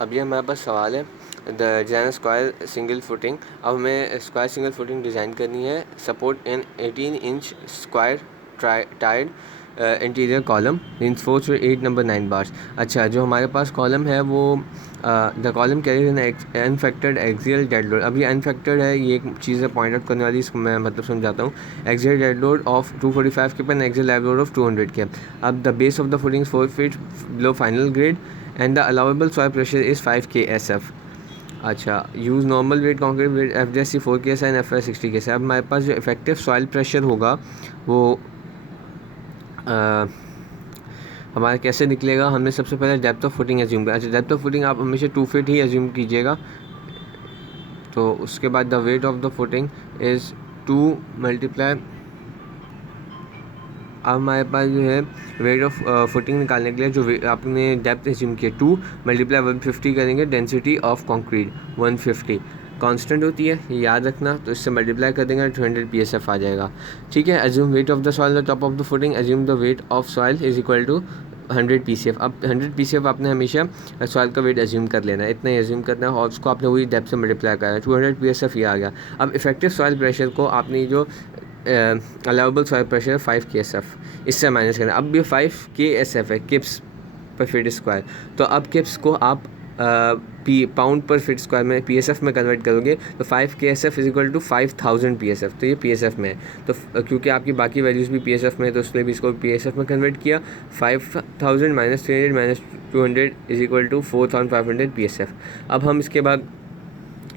अब ये हमारे पास सवाल है the design square single footing. अब हमें स्क्वायर सिंगल फुटिंग डिज़ाइन करनी है। Support in 18 inch square tied interior column reinforced for 8 number 9 bars. अच्छा, जो हमारे पास कॉलम है वो the column carries an unfactored axial dead load. अब ये अनफैक्टर्ड है, ये एक चीज़ है पॉइंट आउट करने वाली, इसको मैं मतलब समझाता हूँ। एक्सियल डेड लोड ऑफ 245 के पर एक्सियल लाइव लोड ऑफ 200 के। अब the base of the footing 4 feet below final grade and the allowable soil pressure is 5 KSF। अच्छा, use normal weight concrete weight FDSC 4 KSI and FS 60 KSI। अब हमारे पास जो effective soil pressure होगा वो हमारा कैसे निकलेगा। हमने सबसे पहले डेप्थ ऑफ फुटिंग एज्यूम किया। अच्छा, डेप्थ ऑफ फुटिंग आप हमेशा 2 फीट ही एज्यूम कीजिएगा। तो उसके बाद the weight of the footing is 2 multiply. अब हमारे पास जो है वेट ऑफ फुटिंग निकालने के लिए जो आपने डेप्थ एज्यूम किया 2 मल्टीप्लाई 150 करेंगे। डेंसिटी ऑफ कंक्रीट 150 कांस्टेंट होती है, ये याद रखना। तो इससे मल्टीप्लाई कर देंगे 200 PSF आ जाएगा। ठीक है। Assume weight of the soil the top of the footing. Assume the weight of soil is equal to 100 PCF। अब 100 PCF आपने हमेशा सॉइल का वेट एज्यूम कर लेना है, इतना ही एज्यूम करना है और उसको आपने वही डेप्थ से मल्टीप्लाई करना है। 200 PSF ये आ गया। अब इफेक्टिव सॉइल प्रेशर को आपने जो अलाउबल सॉइल प्रेशर 5 KSF इससे माइनस करना। अब ये 5 KSF है किप्स पर फीट स्क्वायर। तो अब किप्स को आप पाउंड पर फीट स्क्वायर में PSF में कन्वर्ट करोगे तो 5 KSF is equal to 5000 PSF। तो ये PSF में है, तो क्योंकि आपकी बाकी वैल्यूज़ भी PSF में है तो इसलिए भी इसको PSF में कन्वर्ट किया। 5000 minus 300 minus 200 is equal to 4500 PSF। अब हम इसके बाद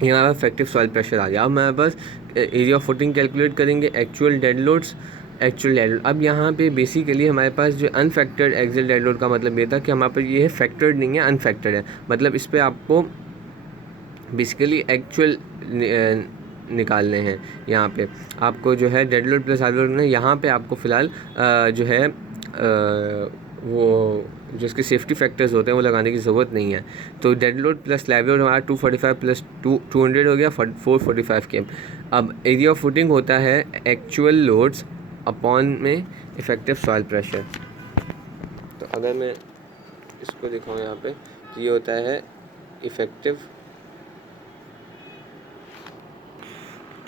यहाँ हमारा इफेक्टिव सॉइल प्रेशर आ गया। अब हमारे पास एरिया ऑफ फुटिंग कैलकुलेट करेंगे, actual dead loads, actual dead load. अब यहाँ पे बेसिकली हमारे पास जो अनफैक्टर्ड एक्सियल डेड लोड का मतलब ये था कि हमारे पास ये है फैक्टर्ड नहीं है, अनफैक्टर्ड है। मतलब इस पर आपको बेसिकली एक्चुअल निकालने हैं। यहाँ पे आपको जो है dead load plus hard load में यहाँ पे आपको फ़िलहाल जो है वो जो इसके सेफ्टी फैक्टर्स होते हैं वो लगाने की ज़रूरत नहीं है। तो dead load plus live load हमारा 245 प्लस 200 हो गया 445 के। अब एरिया ऑफ फुटिंग होता है एक्चुअल लोड्स अपॉन में इफेक्टिव सॉइल प्रेशर। तो अगर मैं इसको दिखाऊँ यहाँ पे तो ये होता है इफेक्टिव,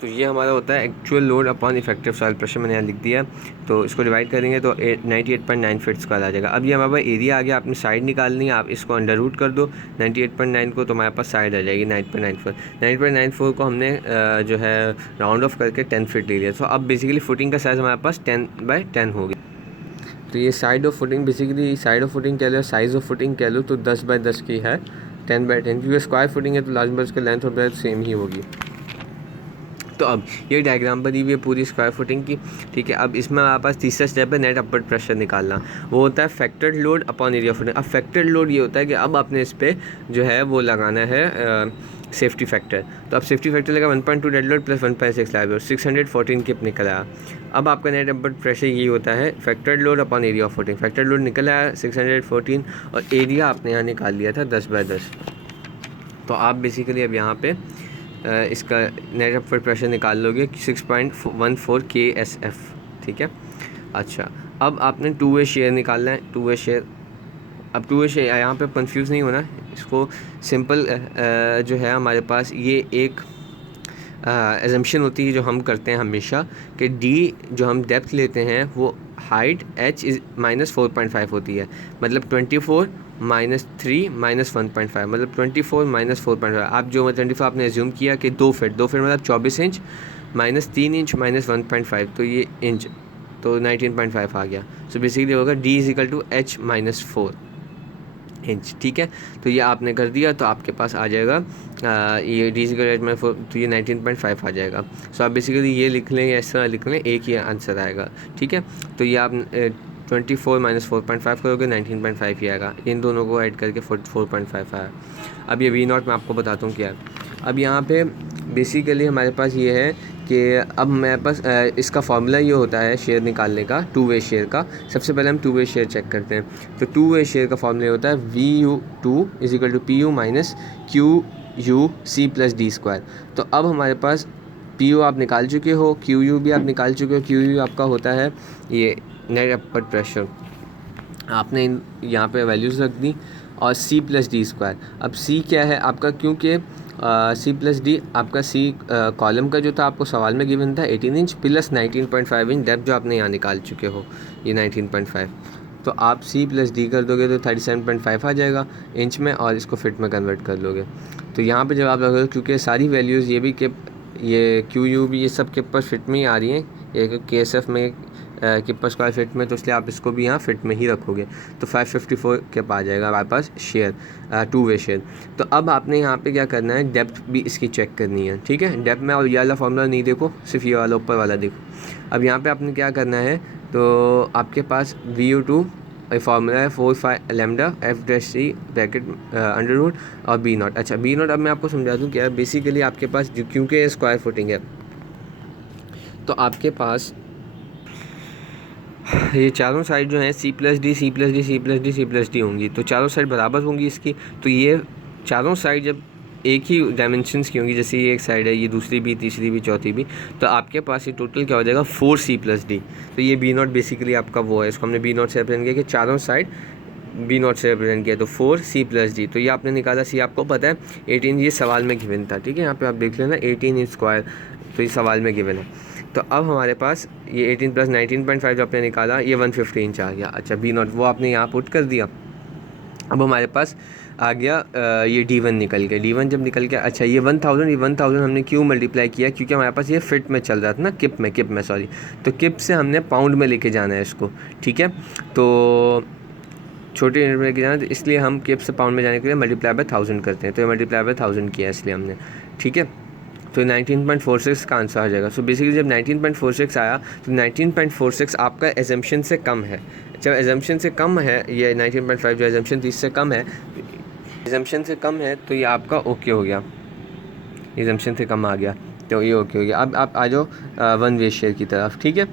तो ये हमारा होता है actual load upon effective soil pressure. मैंने यहाँ लिख दिया। तो इसको डिवाइड करेंगे तो 98.9 फीट स्क्वायर आ जाएगा। अब ये हमारे पास एरिया आ गया, आपने साइड निकालनी है, आप इसको अंडर रूट कर दो 98.9 को, तो हमारे पास साइड आ जाएगी 9.94। 9.94 को हमने जो है राउंड ऑफ करके 10 फीट ले लिया। तो अब बेसिकली फुटिंग का साइज़ हमारे पास 10x10 हो गया। तो ये side of footing basically side of footing कह लो, साइज़ ऑफ फुटिंग कह लो, तो 10x10 की है, 10x10, क्योंकि स्क्वायर फुटिंग है तो लाजमी उसका लेंथ और ब्रेथ सेम ही होगी। तो अब ये डायग्राम बनी हुई है पूरी स्क्वायर फुटिंग की। ठीक है। अब इसमें हमारे पास तीसरा स्टेप है नेट अपवर्ड प्रेशर निकालना। वो होता है factored load upon area of footing. अब फैक्टर्ड लोड ये होता है कि अब आपने इस पर जो है वो लगाना है सेफ्टी फैक्टर। तो अब सेफ्टी फैक्टर लगा 1.2 dead load plus 1.6 live load, 614 किप निकल आया। अब आपका नेट अपवर्ड प्रेशर ये होता है factored load upon area of footing. Factored load निकल आया 614 और एरिया आपने यहाँ निकाल लिया था 10x10। तो आप बेसिकली अब यहाँ पे इसका नेट अपवर्ड प्रेशर निकाल लोगे 6.14 KSF। ठीक है। अच्छा, अब आपने 2 वे शेयर निकालना है। 2 वे शेयर, अब 2 वे शेयर यहाँ पे कंफ्यूज नहीं होना, इसको सिंपल जो है हमारे पास ये एक एजम्पशन होती है जो हम करते हैं हमेशा कि डी जो हम डेप्थ लेते हैं वो हाइट h इज -4.5 होती है। मतलब 24 -3 -1.5 मतलब 24 -4.5। आप जो 24 आपने एज्यूम किया कि 2 फीट मतलब 24 इंच -3 इंच -1.5, तो ये इंच तो 19.5 आ गया। सो बेसिकली होगा d is equal to h -4 inch. ठीक है। तो ये आपने कर दिया तो आपके पास आ जाएगा ये डी सिगरेट में तो ये 19.5 आ जाएगा। सो आप बेसिकली ये लिख लें या इस तरह लिख लें, एक ही आंसर आएगा। ठीक है। तो ये आप 24 -4.5 करोगे 19.5 ही आएगा। इन दोनों को ऐड करके 4.5 आया। अब ये V नॉट मैं आपको बताता हूँ क्या है। अब यहाँ पे बेसिकली हमारे पास ये है कि अब मेरे पास इसका फार्मूला ये होता है शेयर निकालने का, 2 वे शेयर का। सबसे पहले हम 2 वे शेयर चेक करते हैं। तो 2 वे शेयर का फार्मूला होता है VU2 is equal to PU minus QUC plus D square. तो अब हमारे पास PU आप निकाल चुके हो, QU भी आप निकाल चुके हो। QU आपका होता है ये नेट अपवर्ड प्रेशर। आपने यहाँ पे वैल्यूज़ रख दी। और सी प्लस डी स्क्वायर। अब सी क्या है आपका, क्योंकि सी प्लस डी आपका सी कॉलम का जो था आपको सवाल में गिवन था 18 इंच प्लस 19.5 इंच डेप्थ जो आपने यहाँ निकाल चुके हो, ये 19.5, तो आप सी प्लस डी कर दोगे तो 37.5 आ जाएगा इंच में, और इसको फिट में कन्वर्ट कर लोगे। तो यहाँ पे जब आप लगोगे, क्योंकि सारी वैल्यूज़ ये भी किप, ये क्यू यू भी, ये सब किप पर फिट में ही आ रही हैं, एक के एस एफ में किप पर स्क्वायर फिट में, तो इसलिए आप इसको भी यहाँ फिट में ही रखोगे तो 554 किप आ जाएगा हमारे पास शेयर, 2 वे शेयर। तो अब आपने यहाँ पे क्या करना है, डेप्थ भी इसकी चेक करनी है, ठीक है। डेप्थ में और ये वाला फॉर्मूला नहीं देखो, सिर्फ ये वाला ऊपर वाला देखो। अब यहाँ पे आपने क्या करना है, तो आपके पास VU2 फार्मूला है 4 lambda F dash C bracket under root और बी नॉट। अच्छा, बी नॉट अब मैं आपको समझा दूँ क्या है। बेसिकली आपके पास क्योंकि ये स्क्वायर फुटिंग है, तो आपके पास ये चारों साइड जो हैं C plus D C plus D C plus D C plus D होंगी, तो चारों साइड बराबर होंगी इसकी। तो ये चारों साइड जब एक ही डायमेंशंस की होंगी, जैसे ये एक साइड है, ये दूसरी भी, तीसरी भी, चौथी भी, तो आपके पास ये टोटल क्या हो जाएगा 4C प्लस डी। तो ये बी नॉट बेसिकली आपका वो है, इसको हमने बी नॉट से रिप्रेजेंट किया कि चारों साइड बी नॉट से रिप्रेजेंट किया, तो 4C प्लस डी। तो ये आपने निकाला, सी आपको पता है 18, ये सवाल में गिवन था, ठीक है। यहाँ पे आप देख लेना 18 इंच स्क्वायर, तो ये सवाल में गिवन है। तो अब हमारे पास ये 18 प्लस 19.5 जो आपने निकाला, ये 150 इंच आ गया। अच्छा, बी नॉट वो आपने यहाँ पुट कर दिया। अब हमारे पास आ गया ये D1 निकल गया। D1 जब निकल गया, अच्छा ये 1000 हमने क्यों मल्टीप्लाई किया, क्योंकि हमारे पास ये फिट में चल रहा था ना, किप में सॉरी, तो किप से हमने पाउंड में लेके जाना है इसको, ठीक है। तो छोटे यूनिट में लेके जाना, तो इसलिए हम किप से पाउंड में जाने के लिए मल्टीप्लाई बाय 1000 करते हैं, तो ये मल्टीप्लाई बाय 1000 किया इसलिए हमने, ठीक है। तो 19.46 का आंसर आ जाएगा। सो बेसिकली जब 19.46 आया, तो 19.46 आपका एजम्पशन से कम है। जब एजम्पशन से कम है, ये 19.5 जो एजम्पशन थी इससे कम है, एजम्पशन से कम है, तो ये आपका ओके हो गया, एजम्पशन से कम आ गया तो ये ओके हो गया। अब आप आ जाओ वन वे शेयर की तरफ, ठीक है।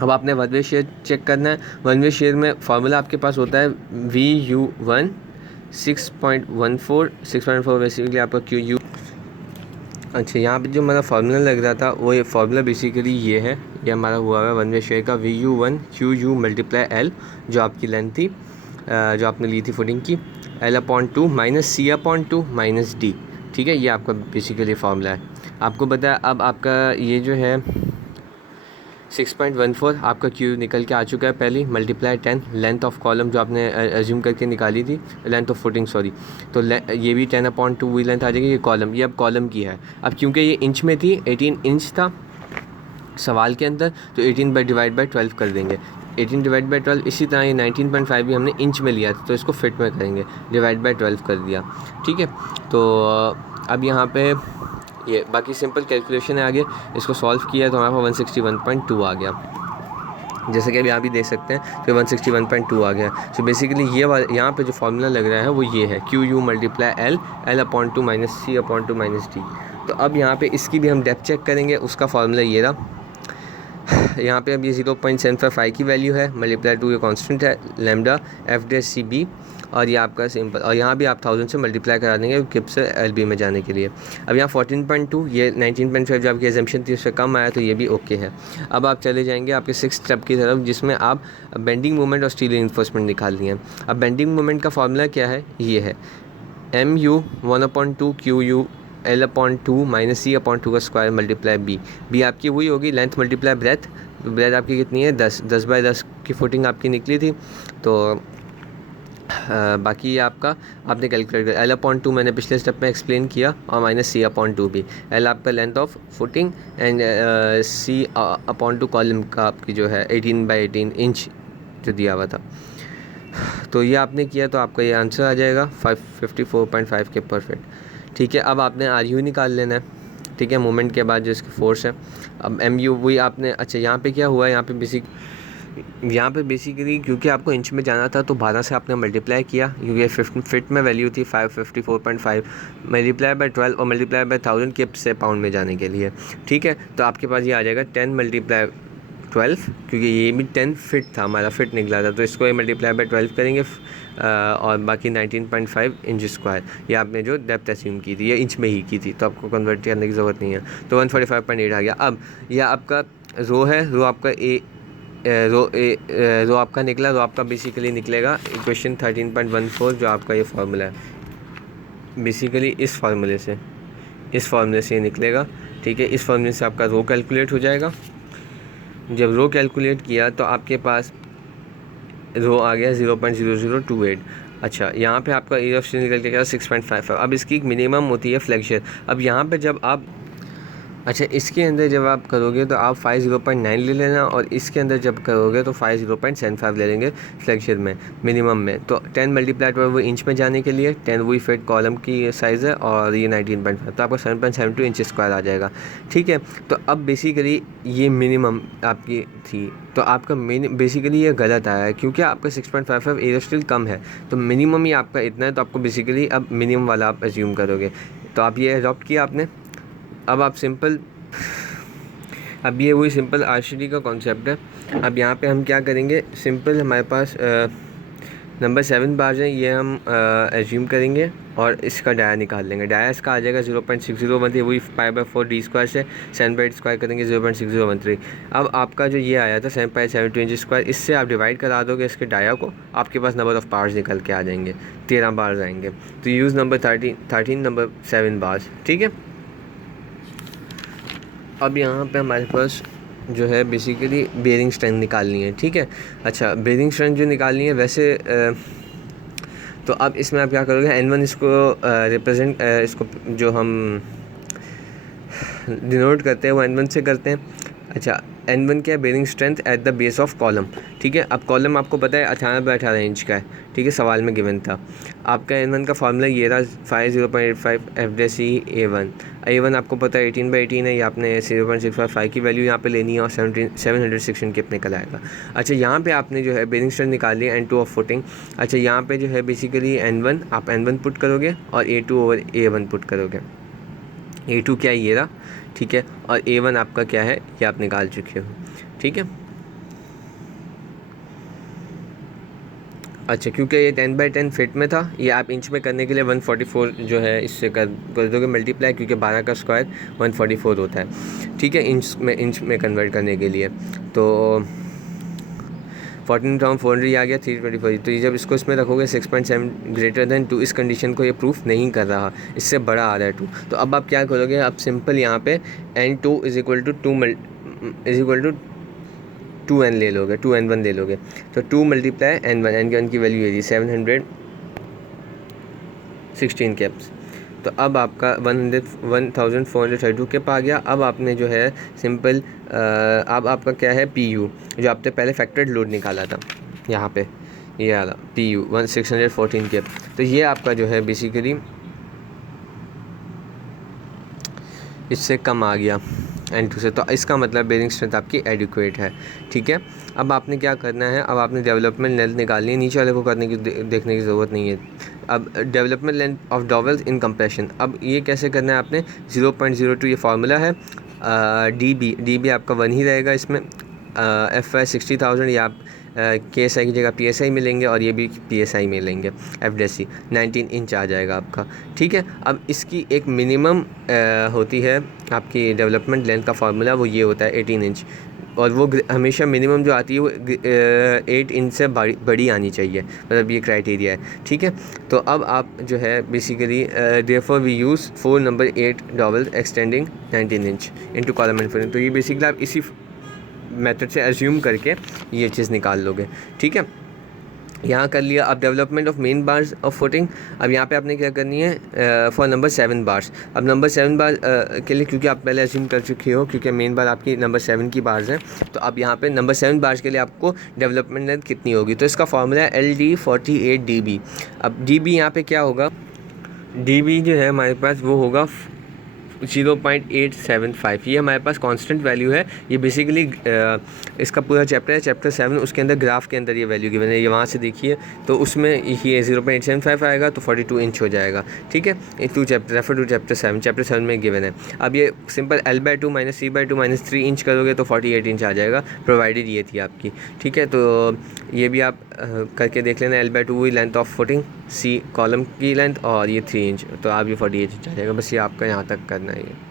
अब आपने वन वे शेयर चेक करना है। वन वे शेयर में फार्मूला आपके पास होता है VU1 6.14 बेसिकली आपका QU। अच्छा, यहाँ पे जो हमारा फार्मूला लग रहा था, वो ये फार्मूला बेसिकली ये है, ये हमारा हुआ है वन वे शेयर का VU1 QU मल्टीप्लाई L, जो आपकी लेंथ थी जो आपने ली थी फुटिंग की, L/2 minus C/2 minus D, ठीक है। ये आपका बेसिकली फार्मूला है। आपको बताया, अब आपका ये जो है 6.14 आपका Q निकल के आ चुका है पहले, मल्टीप्लाई 10 लेंथ ऑफ कॉलम जो आपने एज्यूम करके निकाली थी, लेंथ ऑफ फुटिंग सॉरी, तो ये भी 10/2 वही लेंथ आ जाएगी। ये कॉलम, ये अब कॉलम की है। अब क्योंकि ये इंच में थी, 18 इंच था सवाल के अंदर, तो 18 डिवाइड बाई 12 कर देंगे, 18 डिवाइड बाई 12। इसी तरह ये 19.5 भी हमने इंच में लिया था, तो इसको फिट में करेंगे, डिवाइड बाई 12 कर दिया, ठीक है। तो अब यहाँ पे ये बाकी सिंपल कैलकुलेशन है आगे, इसको सॉल्व किया तो हमारे पास 161.2 आ गया, जैसे कि अभी आप भी देख सकते हैं, तो 161.2 आ गया। सो बेसिकली ये यहाँ पे जो फार्मूला लग रहा है वो ये है QU multiply L/2 minus C/2 minus D। तो अब यहाँ पे इसकी भी हम डेप्थ चेक करेंगे, उसका फार्मूला ये रहा। यहाँ पे अब ये 0.755 की वैल्यू है, मल्टीप्लाई 2 ये कांस्टेंट है, लैम्डा F'(b), और ये आपका सिंपल, और यहाँ भी आप 1000 से मल्टीप्लाई करा देंगे किप से LB में जाने के लिए। अब यहाँ 14.2, ये 19.5 जो आपकी एजम्पशन थी उससे कम आया, तो ये भी ओके है। अब आप चले जाएंगे आपके 6th स्टेप की तरफ, जिसमें आप बेंडिंग मोमेंट और स्टील रिइंफोर्समेंट निकालनी है। अब बेंडिंग मोमेंट का फार्मूला क्या है, ये है MU 1/2 QU L/2 minus C/2 का स्क्वायर मल्टीप्लाई B आपकी वही होगी लेंथ मल्टीप्लाई ब्रेथ। तो ब्रेथ आपकी कितनी है 10 बाई 10 की फुटिंग आपकी निकली थी। तो बाकी आपका आपने कैलकुलेट कर L/2 मैंने पिछले स्टेप में एक्सप्लेन किया, और माइनस C/2 भी। L आपका length of footing and C/2 column का आपकी जो है 18 बाई 18 इंच जो दिया हुआ था। तो ये आपने किया तो आपका ये आंसर आ जाएगा 554.5 के परफेक्ट, ठीक है। अब आपने RU निकाल लेना है, ठीक है, मोमेंट के बाद जो इसकी फोर्स है। अब MU वही आपने, अच्छा यहाँ पे क्या हुआ है, यहाँ पे बेसिकली क्योंकि आपको इंच में जाना था, तो 12 से आपने मल्टीप्लाई किया, क्योंकि 50 फिट में वैल्यू थी 554.5 मल्टीप्लाई बाय 12 और मल्टीप्लाई बाय 1000 किप से पाउंड में जाने के लिए, ठीक है। तो आपके पास ये आ जाएगा 10 मल्टीप्लाई 12, क्योंकि ये भी 10 फिट था, हमारा फिट निकला था, तो इसको ये मल्टीप्लाई बाय 12 करेंगे, और बाकी 19.5 इंच स्क्वायर। ये आपने जो डेप्थ एज्यूम की थी, ये इंच में ही की थी, तो आपको कन्वर्ट करने की ज़रूरत नहीं है। तो 145.8 आ गया। अब यह आपका रो है, रो आपका रो आपका निकला, रो आपका बेसिकली निकलेगा इक्वेशन 13.14 जो आपका ये फार्मूला है, बेसिकली इस फार्मूले से ये निकलेगा। ठीक है, इस फार्मूले से आपका रो कैलकुलेट हो जाएगा। जब रो कैलकुलेट किया तो आपके पास रो आ गया 0.0028। अच्छा, यहाँ पे आपका एरिया ऑफ स्ट्रेन निकल के गया 6.55। अब इसकी एक मिनिमम होती है फ्लेक्चर। अब यहाँ पे जब आप इसके अंदर जब आप करोगे तो आप 50.9 ले लेना, और इसके अंदर जब करोगे तो 50.75 ले लेंगे फ्लेक्चर में मिनिमम में। तो 10 मल्टीप्लाइड पर वो इंच में जाने के लिए 10 वही फिट कॉलम की साइज़ है, और ये 19.5 तो आपका 7.72 इंच स्क्वायर आ जाएगा। ठीक है, तो अब बेसिकली ये मिनिमम आपकी थी, तो आपका बेसिकली ये गलत आया है क्योंकि आपका 6.55 एरिया स्टिल कम है, तो मिनिमम ही आपका इतना है, तो आपको बेसिकली अब मिनिमम वाला आप एज्यूम करोगे। तो आप ये अडॉप्ट किया आपने। अब आप सिंपल, अब ये वही सिंपल आरसीडी का कॉन्सेप्ट है। अब यहाँ पे हम क्या करेंगे, सिंपल हमारे पास नंबर 7 बार्स हैं, ये हम एज्यूम करेंगे और इसका डाया निकाल लेंगे। डाया इसका आ जाएगा 0.6013, वही 5/4 डी स्क्वायर से 7 स्क्वायर करेंगे 0.6013। अब आपका जो ये आया था 7.72 इंच स्क्वायर, इससे आप डिवाइड करा दोगे इसके डाया को, आपके पास नंबर ऑफ़ बार्स निकल के आ जाएंगे, 13 बार्स आएंगे। तो यूज़ नंबर 13 नंबर 7 बार्स। ठीक है, अब यहाँ पे हमारे पास जो है बेसिकली बेयरिंग स्ट्रेंथ निकालनी है। ठीक है, अच्छा बेयरिंग स्ट्रेंथ जो निकालनी है वैसे तो अब इसमें आप क्या करोगे, N1 इसको रिप्रेजेंट इसको जो हम डिनोट करते हैं वो N1 से करते हैं। अच्छा, N1 क्या है, bearing strength at the base of column. ठीक है, अब कॉलम आपको पता है 18/18 इंच का है। ठीक है, सवाल में गिवन था। आपका N1 का फार्मूला ये रहा 50.85 FDC A1 आपको पता है 18/18 है, ये आपने 0.655 की वैल्यू यहाँ पे लेनी है और 700 सेक्शन कितने का लाएगा। अच्छा, यहाँ पे आपने जो है बेयरिंग स्ट्रेंथ निकाल लिया N2 ऑफ फुटिंग। अच्छा, यहाँ पे जो है बेसिकली N1 आप N1 पुट करोगे और A2 ओवर A1 पुट करोगे। A2 क्या है, ये रहा। ठीक है, और A1 आपका क्या है, ये आप निकाल चुके हो। ठीक है, अच्छा क्योंकि ये 10/10 फिट में था, ये आप इंच में करने के लिए 144 जो है इससे कर दोगे मल्टीप्लाई, क्योंकि 12 का स्क्वायर 144 होता है। ठीक है, इंच में कन्वर्ट करने के लिए तो 14,400 आ गया 324। तो ये जब इसको इसमें रखोगे 6.7 ग्रेटर देन 2, इस कंडीशन को ये प्रूफ नहीं कर रहा, इससे बड़ा आ रहा है 2। तो अब आप क्या करोगे, आप सिंपल यहाँ पे N2 = 2n ले लोगे, 2n1 ले लोगे। तो 2 मल्टीप्लाई n1 की वैल्यू ये 716 कैप्स। तो अब आपका 1432 कैप आ गया। अब आपने जो है सिंपल अब आपका क्या है PU, जो आपने पहले फैक्टर्ड लोड निकाला था, यहाँ पे ये आला PU 1614 कैप। तो ये आपका जो है बेसिकली इससे कम आ गया N2 से, तो इसका मतलब बेयरिंग स्ट्रेंथ आपकी एडिक्वेट है। ठीक है, अब आपने क्या करना है, अब आपने डेवलपमेंट लेंथ निकालनी है, नीचे वाले को करने की देखने की ज़रूरत नहीं है। अब development length of dowels in compression, अब ये कैसे करना है आपने, 0.02 ये फार्मूला है। DB आपका 1 ही रहेगा इसमें। FY 60,000 या आप KSI की जगह PSI मिलेंगे, और ये भी PSI मिलेंगे। FDC 19 इंच आ जाएगा आपका। ठीक है, अब इसकी एक मिनिमम होती है आपकी डेवलपमेंट लेंथ का फार्मूला, वो ये होता है 18 इंच, और वो हमेशा मिनिमम जो आती है वो 8 इंच से बड़ी आनी चाहिए, मतलब ये क्राइटेरिया है। ठीक है, तो अब आप जो है basically therefore we use 4 number 8 dowels extending 19 inch into column and footing. तो ये बेसिकली आप इसी मेथड से एज्यूम करके ये चीज़ निकाल लोगे। ठीक है, यहाँ कर लिया। अब development of main bars of footing, अब यहाँ पे आपने क्या करनी है फॉर नंबर 7 बार्स। अब नंबर 7 बार के लिए, क्योंकि आप पहले एज्यूम कर चुके हो क्योंकि मेन बार आपकी नंबर 7 की बार्स हैं, तो अब यहाँ पे नंबर 7 बार्स के लिए आपको डेवलपमेंट लेंथ कितनी होगी, तो इसका फॉर्मूला है LD 48 DB। अब DB यहाँ पे क्या होगा, DB जो है हमारे पास वो होगा 0.875, ये हमारे पास कांस्टेंट वैल्यू है। ये बेसिकली इसका पूरा चैप्टर है, चैप्टर 7, उसके अंदर ग्राफ के अंदर ये वैल्यू गिवन है, ये वहाँ से देखिए तो उसमें ये 0.875 आएगा, तो 42 इंच हो जाएगा। ठीक है, ये रेफर टू चैप्टर 7 में गिवन है। अब ये सिंपल L/2 - C/2 - 3 इंच करोगे तो 48 इंच आ जाएगा, प्रोवाइडेड ये थी आपकी। ठीक है, तो ये भी आप करके देख लेना। L/2 हुई length of footing, C column की लेंथ, और ये 3 इंच, तो आप ये 48 इंच आ जाएगा। बस ये आपका यहाँ तक करना है।